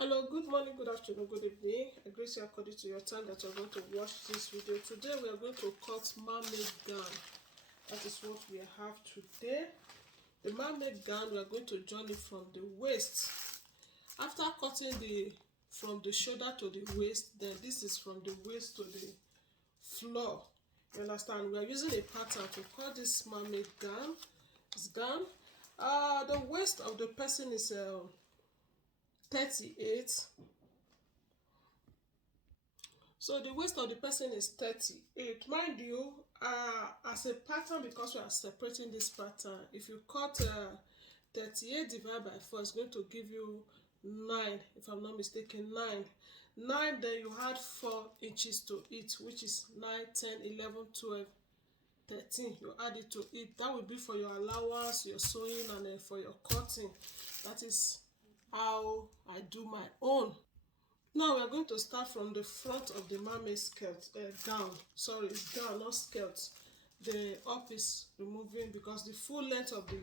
Hello, good morning, good afternoon, good evening. I greet you according to your time that you're going to watch this video. Today we are going to cut mermaid gown. That is what we have today. The mermaid gown, we are going to join it from the waist. After cutting from the shoulder to the waist, then this is from the waist to the floor. You understand? We are using a pattern to cut this mermaid gown. The waist of the person is 38. So the waist of the person is 38. Mind you, as a pattern, because we are separating this pattern, if you cut 38 divided by 4, it's going to give you 9, if I'm not mistaken. 9, then you add 4 inches to it, which is 9, 10, 11, 12, 13. You add it to it. That will be for your allowance, your sewing, and then for your cutting. That is how I do my own. Now we are going to start from the front of the mermaid skirt, gown. Sorry, it's gown, not skirt. The up is removing because the full length of the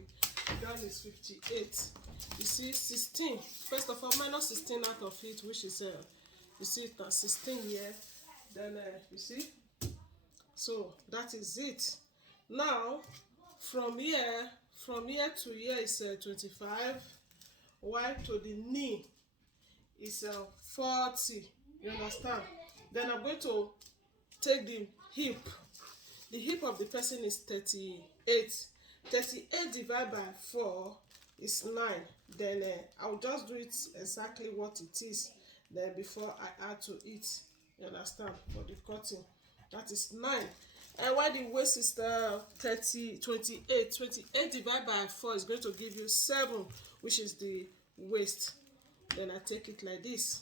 gown is 58. You see, 16. First of all, minus 16 out of it, which is you see it now, 16 here. Then you see, so that is it. Now from here to here is 25. While to the knee is 40. You understand? Then I'm going to take the hip. The hip of the person is 38. 38 divided by 4 is 9. Then I'll just do it exactly what it is. Then before I add to it, you understand, for the cutting. That is 9. And while the waist is 28 divided by 4 is going to give you 7, which is the waist. Then I take it like this.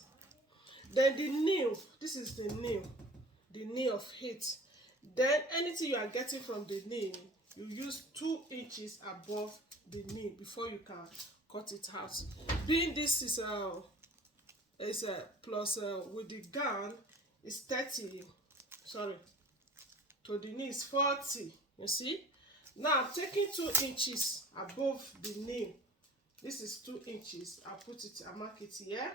Then the knee, this is the knee of it. Then anything you are getting from the knee, you use 2 inches above the knee before you can cut it out. Being this is plus with the gown is 30. Sorry, to the knee is 40. You see? Now I'm taking 2 inches above the knee. This is 2 inches. I put it, I mark it here.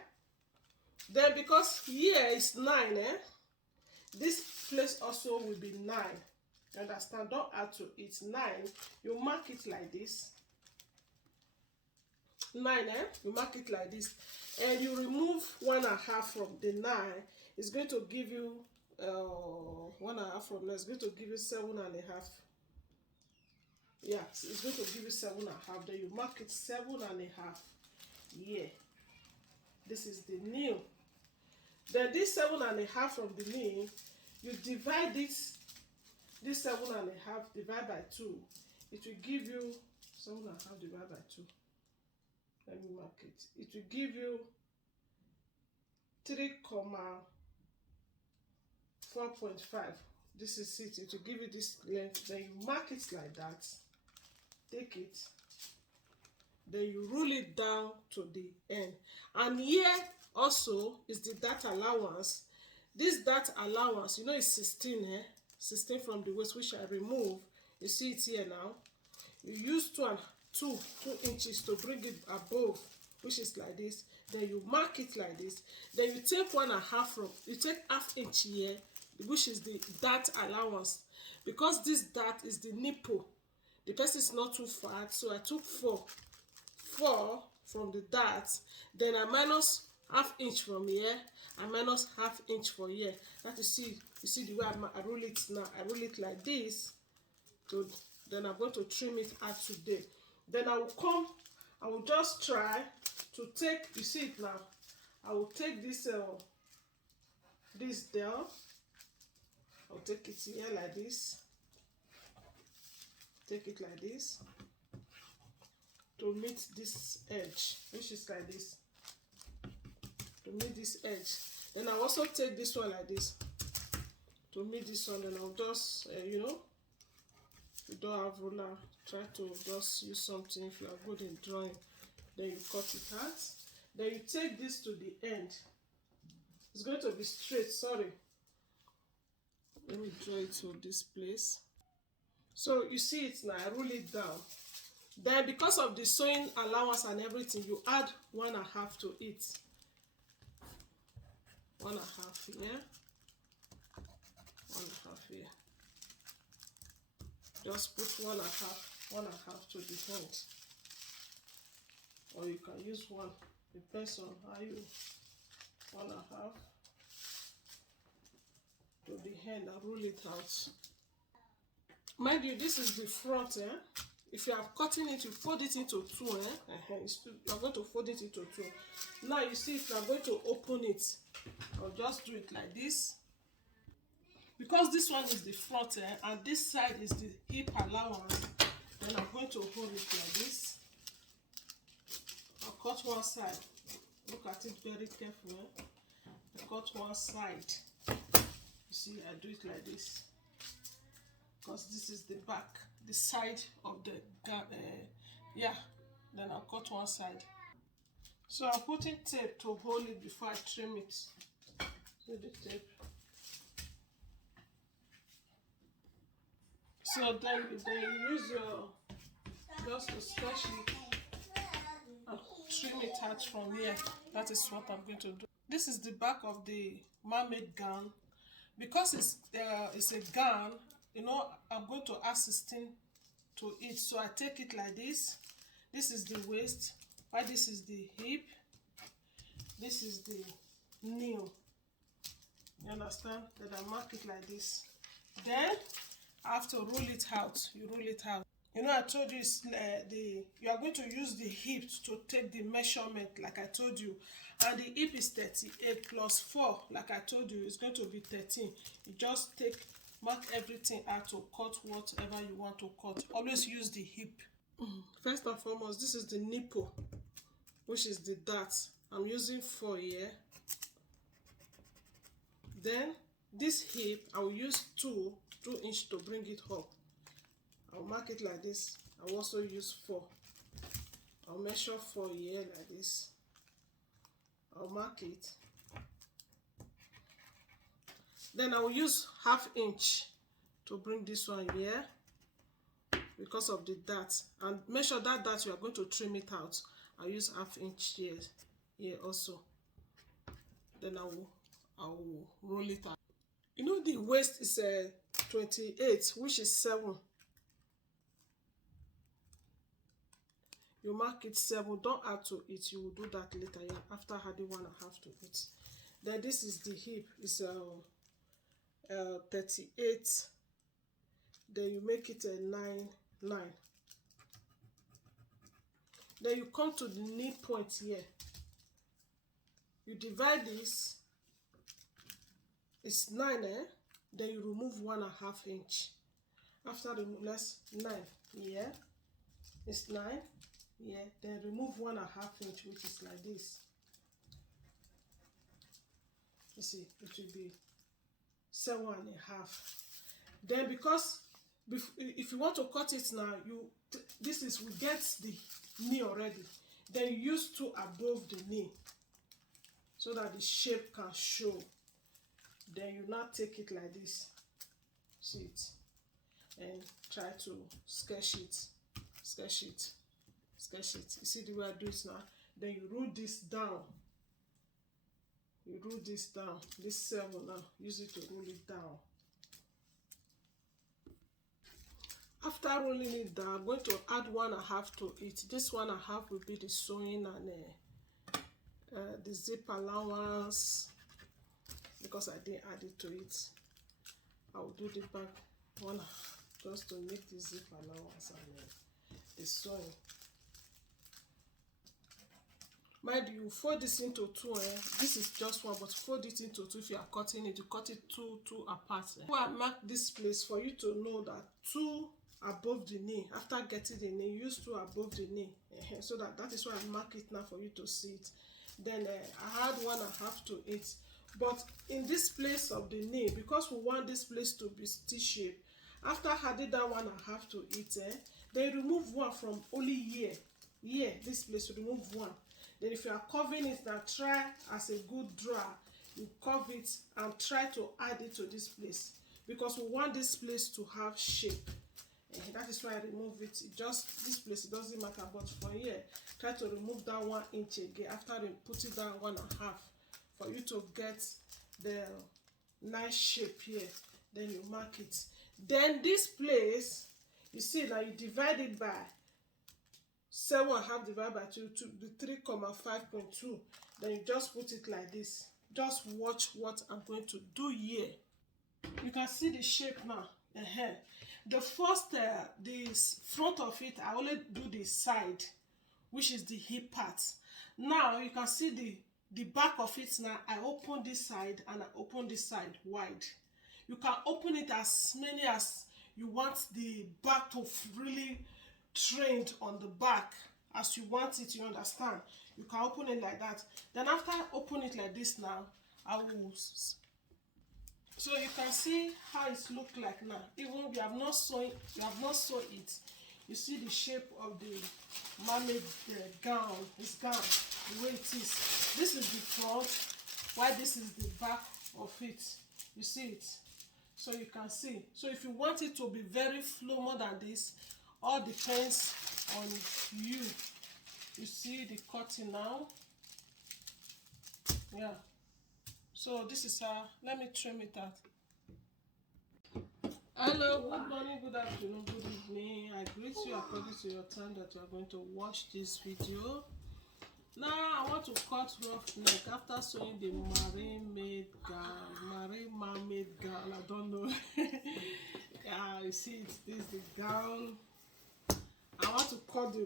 Then because here is 9, this place also will be 9. You understand? Don't add to it. 9. You mark it like this. 9, you mark it like this. And you remove 1.5 from the 9. It's going to give you 1.5 from there. It's going to give you 7.5. Yeah, it's going to give you 7.5. Then you mark it 7.5. Yeah, this is the knee. Then this 7.5 from the knee, you divide this 7.5 divided by 2. It will give you 7.5 divided by 2. Let me mark it. It will give you 3,4.5. This is it. It will give you this length. Then you mark it like that. Take it, then you rule it down to the end. And here also is the dart allowance. This dart allowance, you know, is 16, 16 from the waist, which I remove. You see it here now. You use 2 inches to bring it above, which is like this. Then you mark it like this. Then you take 1.5 from, you take ½ inch here, which is the dart allowance. Because this dart is the nipple. The person is not too fat, so I took 4 from the dart. Then I minus ½ inch from here. I minus ½ inch for here. That you see the way I roll it now. I roll it like this. Then I'm going to trim it out today. Then I will just try to take. You see it now. I will take this down. I'll take it here like this. Take it like this to meet this edge, which is like this, to meet this edge. Then I'll also take this one like this to meet this one. Then I'll just you know, if you don't have ruler, try to just use something. If you are good in drawing, then you cut it out. Then you take this to the end. It's going to be straight. Sorry, let me draw it to this place. So you see it now, I roll it down. Then because of the sewing allowance and everything, you add 1.5 to it. 1.5 here, 1.5 here. Just put 1.5 to the end, or you can use one, depends on how you 1.5 to the end and roll it out. Mind you, this is the front. If you are cutting it, you fold it into two. You are going to fold it into two. Now you see, if you are going to open it, I'll just do it like this. Because this one is the front and this side is the hip allowance, then I'm going to hold it like this. I'll cut one side. Look at it very carefully. I cut one side. You see, I do it like this. Because this is the back, the side of the yeah. Then I'll cut one side. So I'm putting tape to hold it before I trim it. See the tape. So then you use your, just to sketch it and trim it out from here. That is what I'm going to do. This is the back of the mermaid gown. Because it's a gown, you know, I'm going to add 16 to it. So I take it like this. This is the waist, while this is the hip, this is the knee. You understand? Then I mark it like this. Then I have to roll it out. You roll it out. You know, I told you you are going to use the hip to take the measurement, like I told you. And the hip is 38 plus 4, like I told you, it's going to be 13. You just mark everything out to cut whatever you want to cut. Always use the hip. First and foremost, this is the nipple, which is the dart. I'm using 4 here. Then this hip, I will use 2 inches to bring it up. I'll mark it like this. I'll also use 4. I'll measure 4 here like this. I'll mark it. Then I will use 1/2 inch to bring this one here because of the dart. And make sure that you are going to trim it out. I'll use 1/2 inch here also. Then I will roll it out. You know, the waist is 28, which is 7. You mark it 7. Don't add to it. You will do that later. Yeah, after adding 1.5 to it. Then this is the hip. It's 38. Then you make it a 9. Then you come to the knee point here. You divide this. It's 9, Then you remove 1.5 inch. After remove, let's 9 here. It's 9 here. Then remove 1.5 inch, which is like this. You see, it will be 7.5. Then because if you want to cut it now, we get the knee already. Then you use 2 above the knee so that the shape can show. Then you now take it like this. See it, and try to sketch it. You see the way I do it now? Then you roll this down. This 7 now, use it to roll it down. After rolling it down, I'm going to add 1.5 to it. This 1.5 will be the sewing and the zip allowance, because I didn't add it to it. I will do the back one just to make the zip allowance and the sewing. Mind you, fold this into 2. This is just 1, but fold it into 2. If you are cutting it, you cut it two apart. I mark this place for you to know that 2 above the knee. After getting the knee, use 2 above the knee. So that is why I mark it now for you to see it. Then I add 1.5 to it. But in this place of the knee, because we want this place to be T-shape, after adding that 1.5 to it, then remove 1 from only here. This place, remove 1. Then if you are covering it now, try as a good drawer, you cover it and try to add it to this place, because we want this place to have shape. And that is why I remove it. This place, it doesn't matter, but from here, try to remove that 1 inch again after putting down 1.5 for you to get the nice shape here. Then you mark it. Then this place, you see now you divide it by 7.5 divided by 2, the 3,5.2. Then you just put it like this. Just watch what I'm going to do here. You can see the shape now. The first, the front of it, I only do the side, which is the hip part. Now you can see the back of it. Now I open this side and I open this side wide. You can open it as many as you want the back to really trained on the back as you want it, you understand. You can open it like that. Then after I open it like this now, I will, so you can see how it look like now. Even you have not sewn it, you see the shape of the mermaid gown, this gown, the way it is. This is the front, while this is the back of it. You see it, so you can see. So if you want it to be very flow more than this, all depends on you. You see the cutting now. Yeah, so this is how, let me trim it out. Hello, good morning, good afternoon, good evening. I greet you according to your time that you are going to watch this video. Now I want to cut rough neck after sewing the mermaid gown, mermaid gown, I don't know. Yeah, you see it, this is the gown. I want to cut the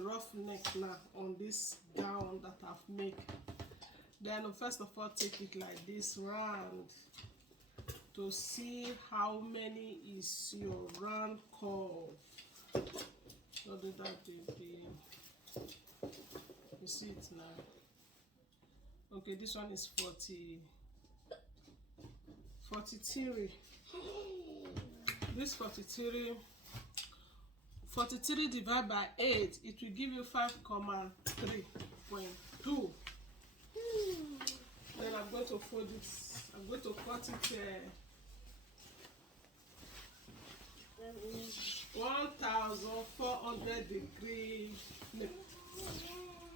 rough neck now on this gown that I've made. Then first of all, take it like this round to see how many is your round curve. So do that, baby. You see it now. Okay, this one is 43. This 43 divided by 8, it will give you 5,3.2. Then I'm going to fold it. I'm going to cut it 1,400 degree flip.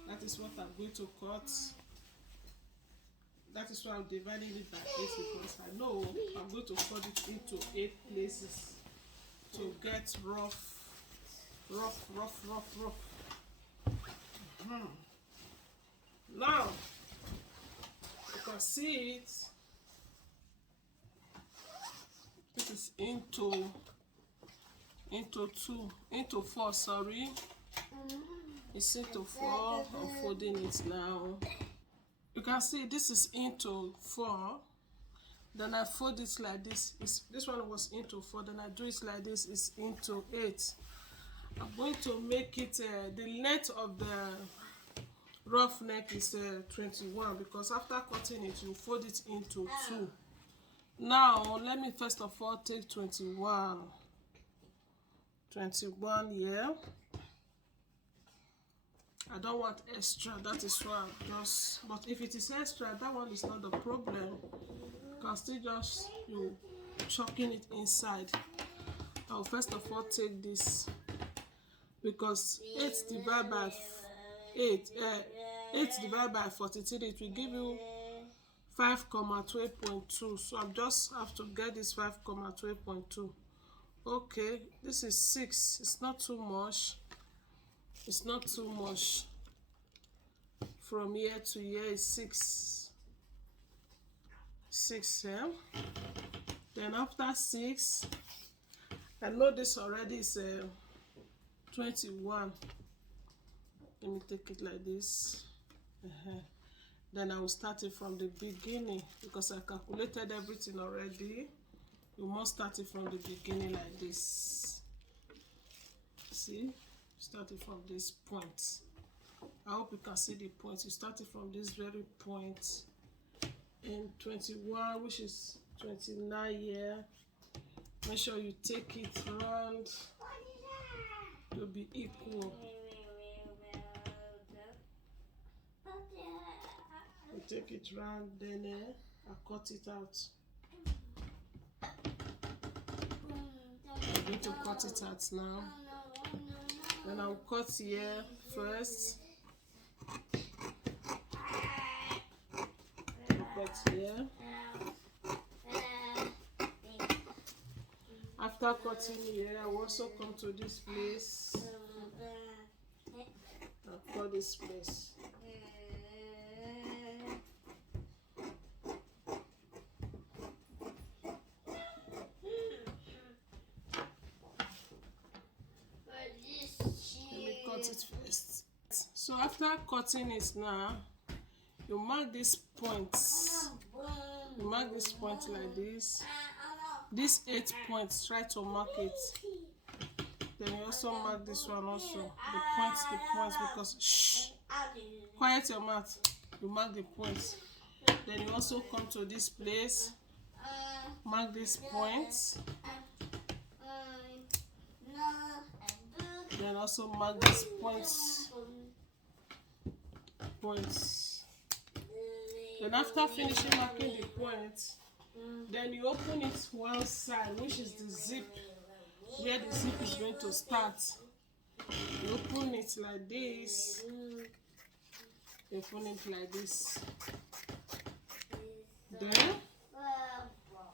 That is what I'm going to cut. That is why I'm dividing it by 8, because I know I'm going to cut it into 8 places to get rough. Now you can see it. This is into 4. Sorry, it's into 4. I'm folding it now. You can see this is into 4. Then I fold it like this. This one was into 4. Then I do it like this. It's into 8. I'm going to make it the length of the rough neck is 21, because after cutting it you fold it into 2. Now let me first of all take 21 here. I don't want extra, that is why I'm just, but if it is extra, that one is not the problem. You can still just chucking it inside. I'll first of all take this, because 8 divided by 8 divided by 43, it will give you 5,12.2. So I just have to get this 5,12.2. Okay, this is 6. It's not too much. It's not too much. From here to here is 6. 6 here. Then after 6, I know this already is 21. Let me take it like this. Then I will start it from the beginning, because I calculated everything already. You must start it from the beginning like this. See, start it from this point. I hope you can see the point. You start it from this very point in 21, which is 29 here. Make sure you take it round to be equal. You take it round, then I cut it out. I'm going to cut it out now. Then I'll cut here first. I'll cut cut here. After cutting here, I will also come to this place. I'll cut this place. Let me cut it first. So after cutting it now, you mark these points. You mark this point like this. These 8 points, try to mark it. Then you also mark this one also. The points, because shh, quiet your mouth. You mark the points. Then you also come to this place, mark these points. Then also mark these points. Then after finishing marking the points, then you open it one side, which is the zip, where the zip is going to start. You open it like this. You open it like this. Then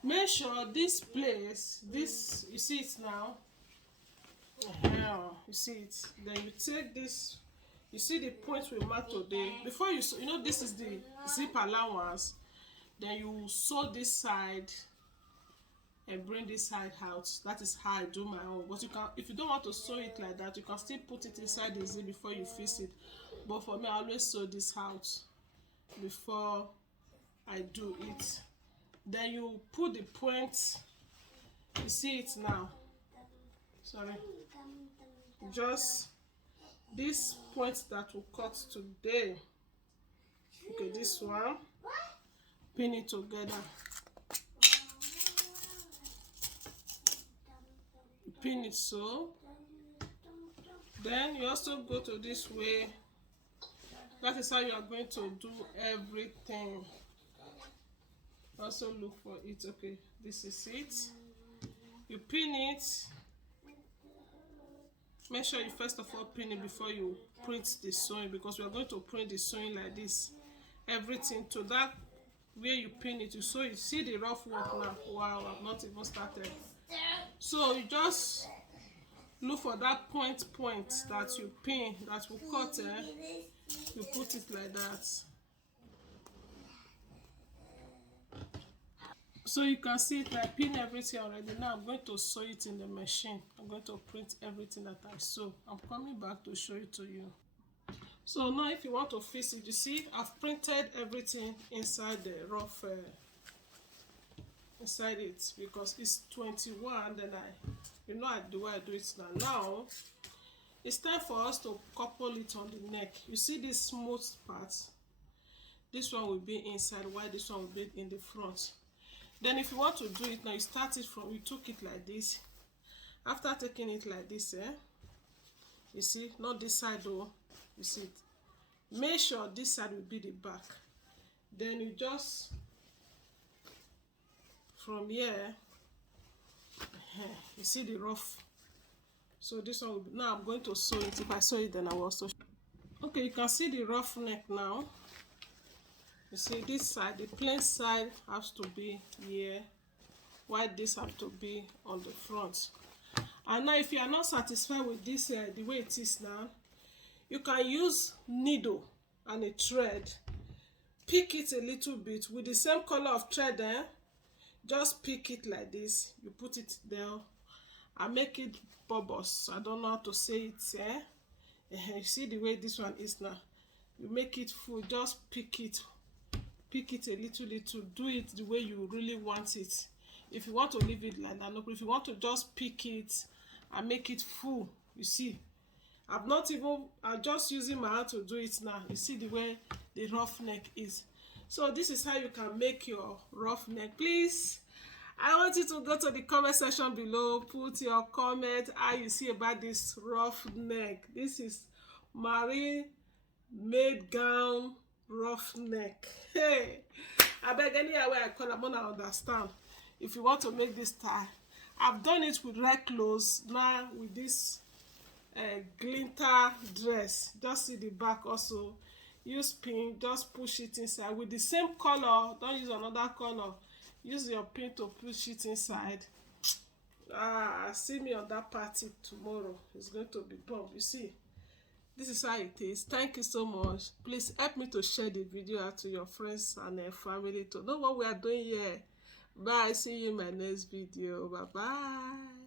make sure this place, this, you see it now. You see it. Then you take this. You see the point we marked today. Before you know this is the zip allowance. Then you sew this side and bring this side out. That is how I do my own. But you can, if you don't want to sew it like that, you can still put it inside the zip before you fix it. But for me, I always sew this out before I do it. Then you put the point. You see it now. Sorry. Just this point that we cut today. Okay, this one. Pin it together. Pin it so. Then you also go to this way. That is how you are going to do everything. Also look for it. Okay, this is it. You pin it. Make sure you first of all pin it before you print the sewing, because we are going to print the sewing like this. Everything to that where you pin it, you sew it. See the rough work now. Wow, I've not even started. So you just look for that point that you pin, that will cut. You put it like that. So you can see it, I pin everything already. Now I'm going to sew it in the machine. I'm going to print everything that I sew. I'm coming back to show it to you. So now if you want to fix it, you see I've printed everything inside the rough inside it, because it's 21. Then the way I do it now. Now it's time for us to couple it on the neck. You see this smooth part, this one will be inside, while this one will be in the front. Then if you want to do it now, you start it from, you took it like this. After taking it like this, you see, not this side though, you see it. Make sure this side will be the back. Then you just, from here, you see the rough. So this one will be, now I'm going to sew it. If I sew it, then I will also show. Okay, you can see the rough neck now. You see this side, the plain side has to be here, while this has to be on the front. And now if you are not satisfied with this, the way it is now, you can use needle and a thread. Pick it a little bit with the same color of thread. Just pick it like this. You put it there and make it bubbles. I don't know how to say it. You see the way this one is now. You make it full. Just pick it. Pick it a little. Do it the way you really want it. If you want to leave it like that, no. If you want to just pick it and make it full, you see. I'm just using my hand to do it now. You see the way the rough neck is. So this is how you can make your rough neck. Please, I want you to go to the comment section below. Put your comment how you see about this rough neck. This is mermaid gown rough neck. Hey, I beg any way I call, I'm gonna understand. If you want to make this style, I've done it with red clothes. Now with this glitter dress, just see the back also. use pin, just push it inside with the same color. Don't use another color. Use your pin to push it inside. See me on that party tomorrow. It's going to be bomb. You see, this is how it is. Thank you so much. Please help me to share the video out to your friends and family to know what we are doing here. Bye. See you in my next video. Bye bye.